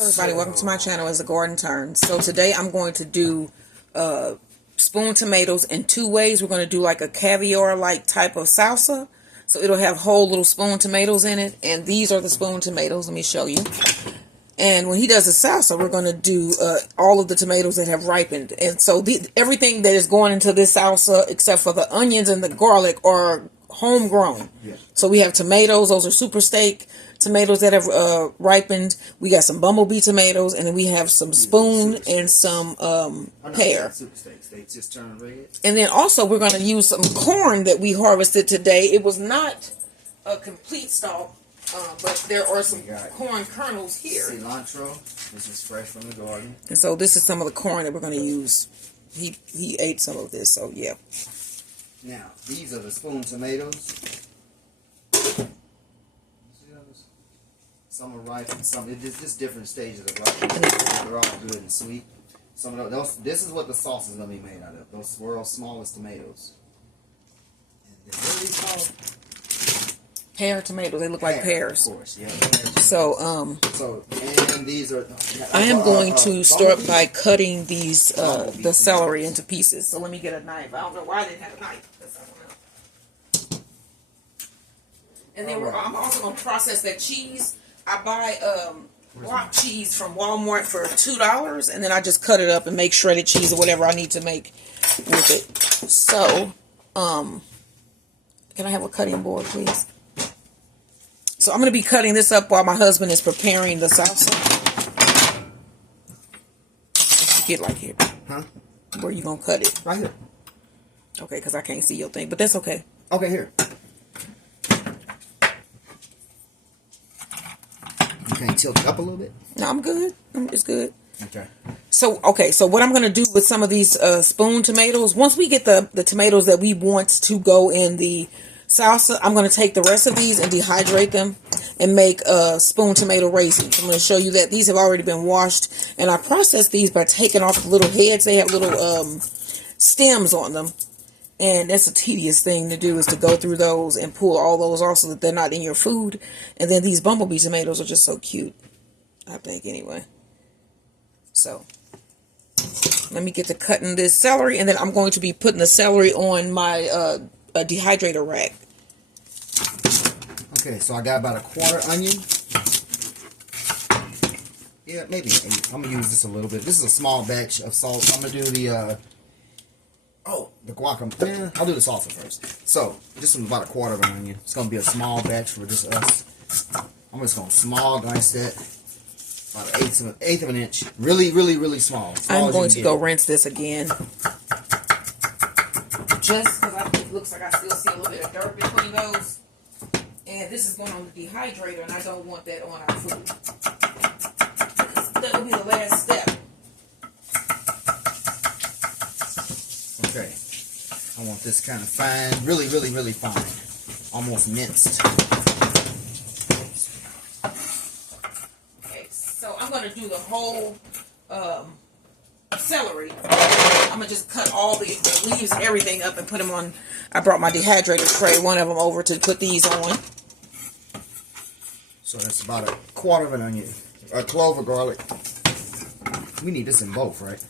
Everybody, welcome to my channel as the Garden Turns. So today I'm going to do spoon tomatoes in two ways. We're going to do like a caviar like type of salsa. So it'll have whole little spoon tomatoes in it. And these are the spoon tomatoes. Let me show you. And when he does the salsa, we're going to do all of the tomatoes that have ripened. And so everything that is going into this salsa, except for the onions and the garlic, are homegrown. Yeah. So we have tomatoes. Those are super steak tomatoes that have ripened. We got some bumblebee tomatoes, and then we have some spoon and some pear. Super steaks. They just turn red. And then also we're going to use some corn that we harvested today. It was not a complete stalk, but there are some corn kernels here. Cilantro. This is fresh from the garden. And so this is some of the corn that we're going to use. He ate some of this, so yeah. Now, these are the spoon tomatoes. Some are ripe and some, it's just different stages of ripeness. They're all good and sweet. Some of those, this is what the sauce is going to be made out of. Those world's smallest tomatoes. And then what are these called? Pear tomatoes. They look like pears. Of course, yeah. So, and these are... I am going to start by cutting these, the celery into pieces. So let me get a knife. I don't know why I didn't have a knife. And then I'm also going to process that cheese. I buy block cheese from Walmart for $2, and then I just cut it up and make shredded cheese or whatever I need to make with it. So, can I have a cutting board, please? So I'm going to be cutting this up while my husband is preparing the salsa. Get like here. Huh? Where you going to cut it? Right here. Okay, because I can't see your thing, but that's okay. Okay, here. Can you tilt it up a little bit? No, I'm good. It's good. Okay. So what I'm going to do with some of these spoon tomatoes, once we get the tomatoes that we want to go in the salsa, I'm going to take the rest of these and dehydrate them and make spoon tomato raisins. I'm going to show you that these have already been washed, and I process these by taking off the little heads. They have little stems on them. And that's a tedious thing to do, is to go through those and pull all those off so that they're not in your food. And then these bumblebee tomatoes are just so cute, I think, anyway. So, let me get to cutting this celery. And then I'm going to be putting the celery on my dehydrator rack. Okay, so I got about a quarter onion. Yeah, maybe 8. I'm going to use this a little bit. This is a small batch of salt. I'm going to do the... the guacamole. I'll do the salsa first. So, this is about a quarter of an onion. It's going to be a small batch for just us. I'm just going to small dice that. About an eighth of an inch. Really, really, really small. I'm going to go rinse this again. Just because it looks like I still see a little bit of dirt between those. And this is going on the dehydrator, and I don't want that on our food. That will be the last step. Okay, I want this kind of fine, really, really, really fine, almost minced. Okay, so I'm going to do the whole celery. I'm going to just cut all the leaves and everything up and put them on. I brought my dehydrator tray, one of them over to put these on. So that's about a quarter of an onion, a clove of garlic. We need this in both, right?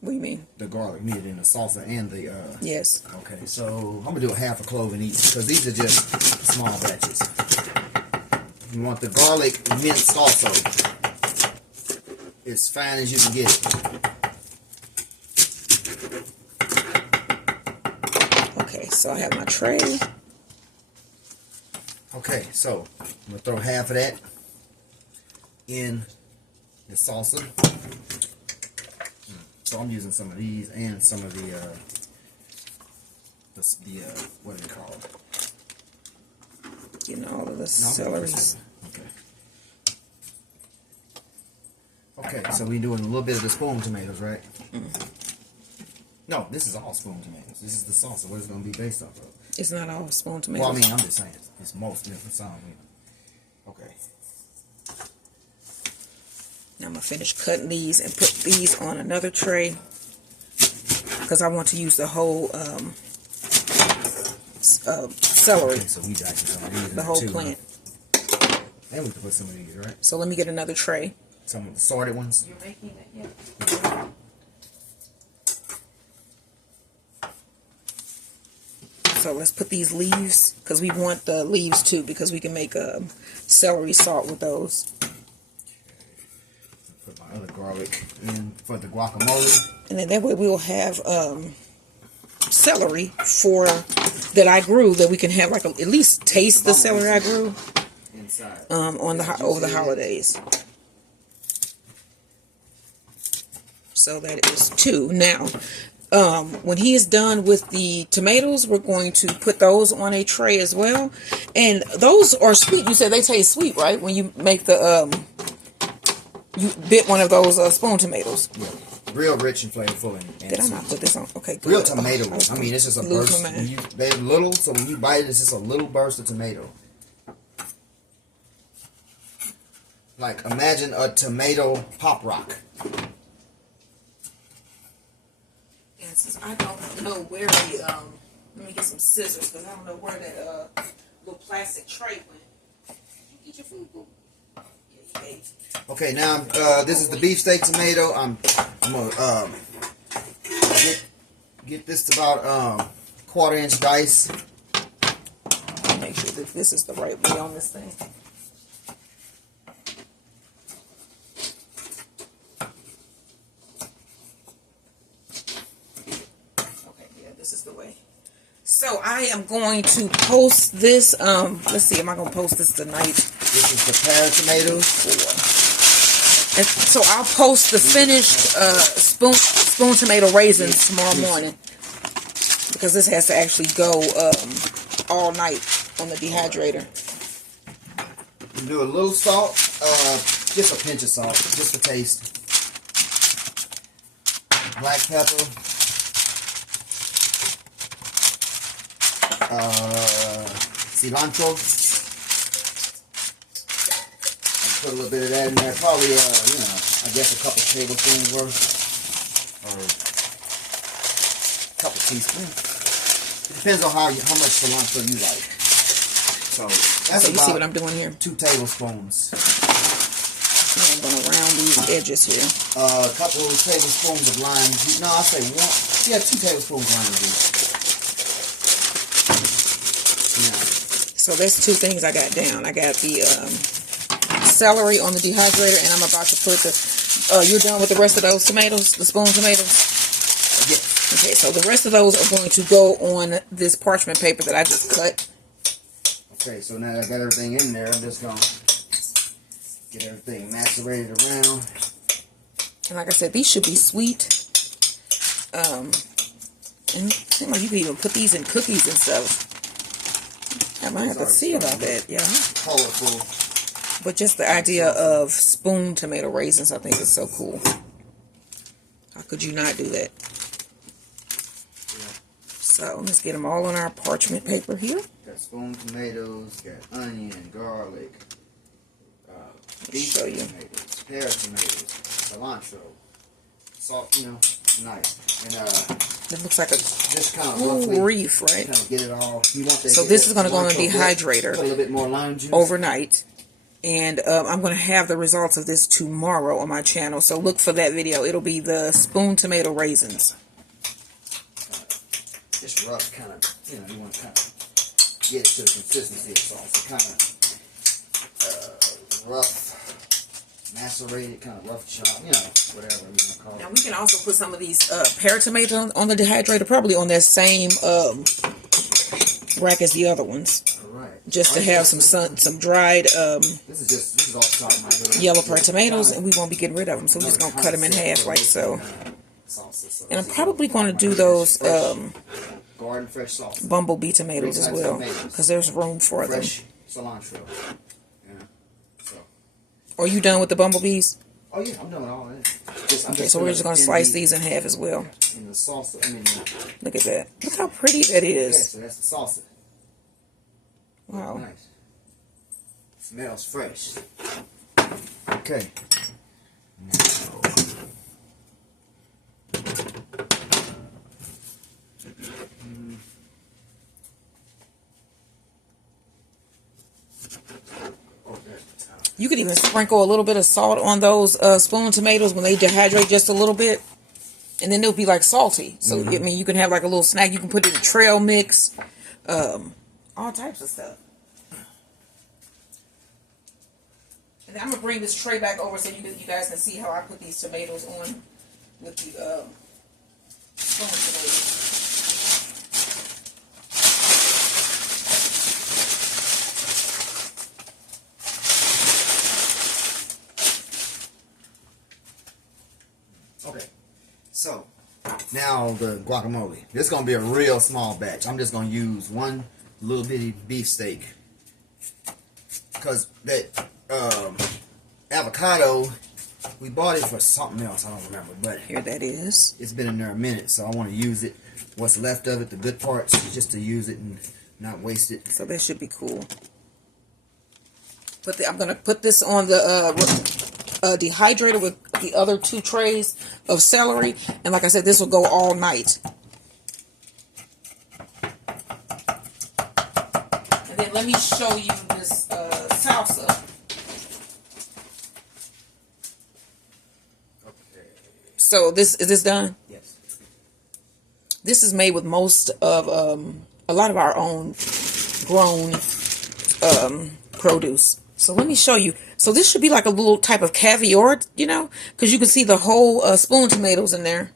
What do you mean? The garlic needed in the salsa and the... Yes. Okay, so I'm going to do a half a clove in each, because these are just small batches. You want the garlic minced also. As fine as you can get it. Okay, so I have my tray. Okay, so I'm going to throw half of that in the salsa. So I'm using some of these and some of the what are they called? Getting all of the celeries. Okay, so we're doing a little bit of the spoon tomatoes, right? No, this is all spoon tomatoes. This is the salsa. What it's going to be based off of? It's not all spoon tomatoes. Well, I mean, I'm just saying it's most different. Some. Okay. Now I'm going to finish cutting these and put these on another tray, because I want to use the whole celery, Okay, so we got some of these the whole too, plant. And we can put some of these, right? So let me get another tray. Some of the sorted ones. You're making it, yeah. So let's put these leaves, because we want the leaves too, because we can make celery salt with those. Put my other garlic in for the guacamole. And then that way we'll have celery that I grew, that we can have like at least taste the celery I grew inside over the holidays. So that is 2. Now, when he is done with the tomatoes, we're going to put those on a tray as well. And those are sweet. You said they taste sweet, right? When you make the you bit one of those spoon tomatoes. Yeah. Real rich and flavorful. And did I not put this on? Okay, good. Real tomatoes. I mean, it's just a burst. They're little, so when you bite it, it's just a little burst of tomato. Like, imagine a tomato pop rock. And since I don't know where the, let me get some scissors, because I don't know where that little plastic tray went. Did you eat your food, boo? Yeah, you ate. Okay, now this is the beefsteak tomato. I'm gonna get this to about 1/4-inch dice. Make sure that this is the right way on this thing. Okay, yeah, this is the way. So I am going to post this. Let's see, am I going to post this tonight? This is the pear tomatoes. And so I'll post the finished spoon tomato raisins tomorrow morning, because this has to actually go all night on the dehydrator. Do a little salt, just a pinch of salt, just for taste. Black pepper, cilantro. Put a little bit of that in there. Probably, I guess a couple tablespoons worth. Or a couple teaspoons. It depends on how much cilantro you like. So, that's okay, you see what I'm doing here? 2 tablespoons. And I'm going to round these edges here. A couple of tablespoons of lime juice. No, I'll say 1. Yeah, 2 tablespoons of lime juice. Yeah. So that's 2 things I got down. I got the celery on the dehydrator, and I'm about to put the you're done with the rest of those tomatoes, the spoon tomatoes? Yes. Okay, so the rest of those are going to go on this parchment paper that I just cut. Okay, so now that I got everything in there, I'm just going to get everything macerated around. And like I said, these should be sweet. And it seems like you can even put these in cookies and stuff. I might have to see about that, yeah. Colorful. But just the idea of spoon tomato raisins, I think is so cool. How could you not do that? Yeah. So let's get them all on our parchment paper here. Got spoon tomatoes, got onion, garlic, beef show you. tomatoes, pear tomatoes, cilantro, salt, nice. And it looks like a just kind of cool reef, right? Kind of get it all. You want so this is going to go in the dehydrator put a little bit more lime juice overnight. And I'm going to have the results of this tomorrow on my channel. So look for that video. It'll be the spoon tomato raisins. Just rough, kind of, you want to kind of get it to the consistency of sauce. Kind of rough, macerated, kind of rough chop, whatever you want to call it. Now we can also put some of these pear tomatoes on the dehydrator, probably on that same rack as the other ones. Just to have some dried this is all top of my yellow pear tomatoes, and we won't be getting rid of them, so we're just going to cut them in half like so. And I'm probably going to do those garden fresh sauce, bumblebee tomatoes as well, because there's room for them. Fresh cilantro. Yeah. So. Are you done with the bumblebees? Oh yeah, I'm done with all that. Okay, so we're just going to slice these in half as well. In the salsa, look at that. Look how pretty that is. Yeah, so that's the salsa. Wow. Nice. Smells fresh. Okay. Okay. You could even sprinkle a little bit of salt on those spoon tomatoes when they dehydrate just a little bit. And then they'll be like salty. So, I mean, you can have like a little snack. You can put it in a trail mix. All types of stuff. And then I'm going to bring this tray back over so you guys can see how I put these tomatoes on with the spoon tomatoes. Okay, so now the guacamole. This is going to be a real small batch. I'm just going to use one little bitty beefsteak. Because that avocado, we bought it for something else. I don't remember. But here that is. It's been in there a minute, so I want to use it. What's left of it, the good parts, just to use it and not waste it. So that should be cool. I'm going to put this on the dehydrator with the other 2 trays of celery, and like I said, this will go all night. And then let me show you this salsa. Okay. So is this done? Yes. This is made with most of a lot of our own grown produce. So let me show you. So this should be like a little type of caviar, you know, because you can see the whole spoon tomatoes in there.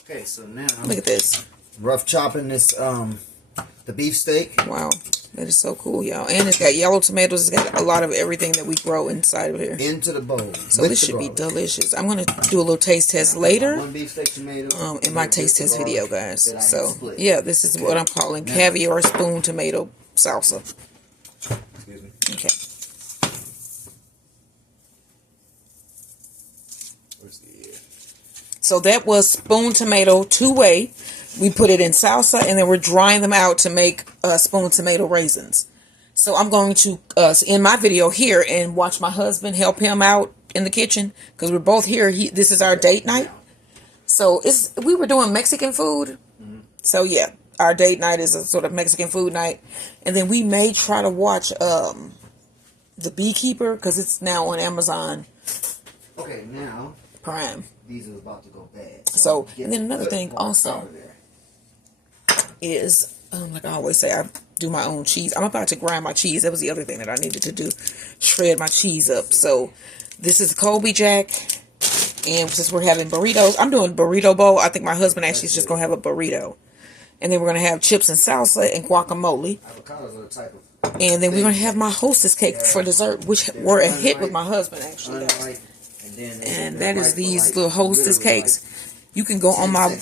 Okay, so now look at this. Rough chopping this the beefsteak. Wow, that is so cool, y'all. And it's got yellow tomatoes. It's got a lot of everything that we grow inside of here. Into the bowl. So this should be delicious. I'm gonna do a little taste test later. One beefsteak tomato. In my taste test video, guys. So yeah, this is what I'm calling caviar spoon tomato salsa. Excuse me. Okay. So that was spoon tomato 2-way. We put it in salsa, and then we're drying them out to make spoon tomato raisins. So I'm going to end my video here and watch my husband help him out in the kitchen because we're both here. This is our date night. So we were doing Mexican food. So yeah, our date night is a sort of Mexican food night, and then we may try to watch The Beekeeper because it's now on Amazon. Okay, now Prime. These are about to go bad. So and then another thing also is, like I always say, I do my own cheese. I'm about to grind my cheese. That was the other thing that I needed to do, shred my cheese up. So this is Colby Jack, and since we're having burritos, I'm doing burrito bowl. I think my husband actually is just gonna have a burrito, and then we're gonna have chips and salsa and guacamole. Avocados are the type of. And then we're gonna have my hostess cake for dessert, which were a hit with my husband actually. And that is these little hostess cakes. You can go on my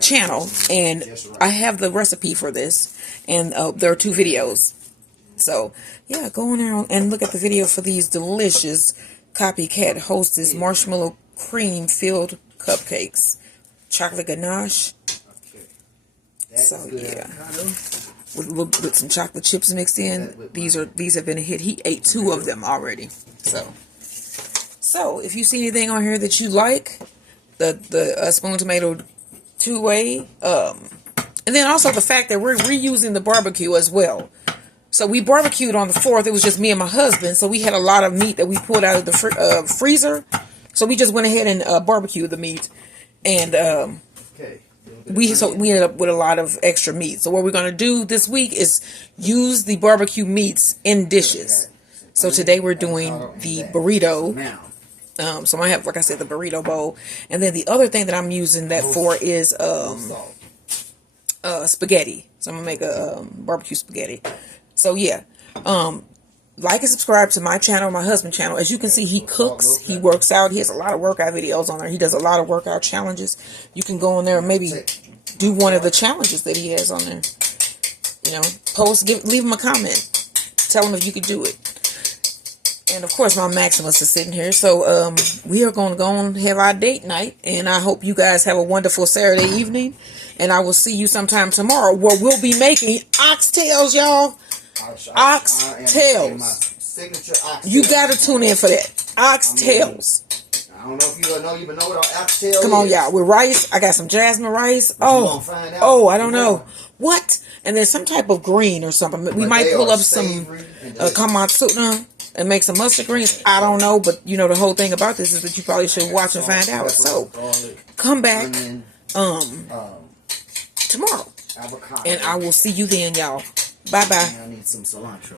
channel, and I have the recipe for this, and there are 2 videos. So yeah, go on there and look at the video for these delicious copycat hostess marshmallow cream filled cupcakes, chocolate ganache. So yeah, with some chocolate chips mixed in. These have been a hit. He ate 2 of them already. So if you see anything on here that you like, the spoon tomato 2-way, and then also the fact that we're reusing the barbecue as well. So we barbecued on the 4th. It was just me and my husband. So we had a lot of meat that we pulled out of the freezer. So we just went ahead and barbecued the meat, and we ended up with a lot of extra meat. So what we're going to do this week is use the barbecue meats in dishes. So today we're doing the burrito. So I have, like I said, the burrito bowl. And then the other thing that I'm using that for is spaghetti. So I'm going to make a barbecue spaghetti. So yeah, like and subscribe to my channel, my husband's channel. As you can see, he cooks, he works out. He has a lot of workout videos on there. He does a lot of workout challenges. You can go on there and maybe do one of the challenges that he has on there. You know, leave him a comment. Tell him if you could do it. And of course, my Maximus is sitting here. So we are going to go and have our date night. And I hope you guys have a wonderful Saturday evening. And I will see you sometime tomorrow where we'll be making oxtails, y'all. Oxtails. You got to tune in for that. Oxtails. I don't know if you even know what an oxtail is. Come on, y'all. With rice. I got some jasmine rice. Oh, I don't know. What? and then some type of green or something. We But might they pull are up some savory and delicious. kamatsuna and make some mustard greens. I don't know, but you know the whole thing about this is that you probably should watch and find out. So come back tomorrow, avocado, and I will see you then, y'all. Bye bye. I need some cilantro.